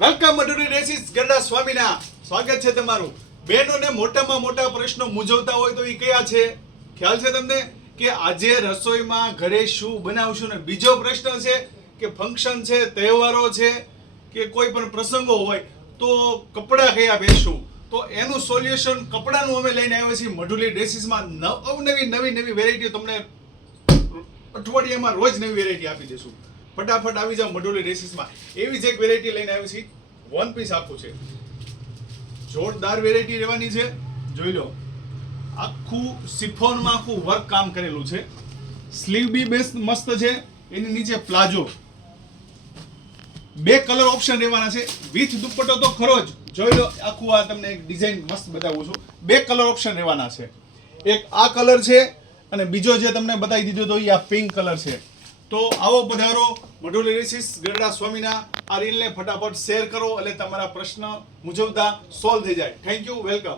Welcome મધુરી races ગરડા સ્વામીના. સ્વાગત છે તમારું. બહેનોને મોટામાં મોટા પ્રશ્નો મૂંઝવતા હોય તો એ કયા છે? ખ્યાલ છે તમને? કે આજે રસોઈમાં ઘરે શું બનાવશું ને બીજો પ્રશ્ન છે કે ફંક્શન છે, તહેવારો છે, કે કોઈ પણ પ્રસંગો હોય, તો કપડાં કયા પહેરશું? તો એનું સોલ્યુશન કપડાનું અમે લઈને આવ્યા છીએ મઢુલી ડ્રેસીસમાં નવનવી નવી નવી વેરાયટી તમને અઠવાડિયામાં રોજ નવી વેરાયટી આપી દઈશું. ફટાફટ આવી જાઓ મડોલી ડ્રેસીસમાં એવી જ એક વેરાયટી લઈને આવી છે. વન પીસ આખું છે. જોરદાર વેરાયટી રહેવાની છે. જોઈ લો. આખું સિફોનમાં આખું વર્ક કામ કરેલું છે. સ્લીવ બી બેસ્ટ મસ્ત છે. એની નીચે પ્લાઝો. બે કલર ઓપ્શન રહેવાના છે. વિથ દુપટ્ટો તો ખરો જ જોઈ લો, આખું આ તમને એક ડિઝાઇન મસ્ત બતાવું છું. બે કલર ઓપ્શન રહેવાના છે. એક આ કલર છે અને બીજો જે તમને બતાવી દીધો તો એ આ પિંક કલર છે. તો આવો પધારો મઢોલી રેસીસ ગરડા સ્વામીના આ રીલને ફટાફટ શેર કરો, એટલે તમારા પ્રશ્ન મૂંઝવતા સોલ્વ થઈ જાય. Thank you welcome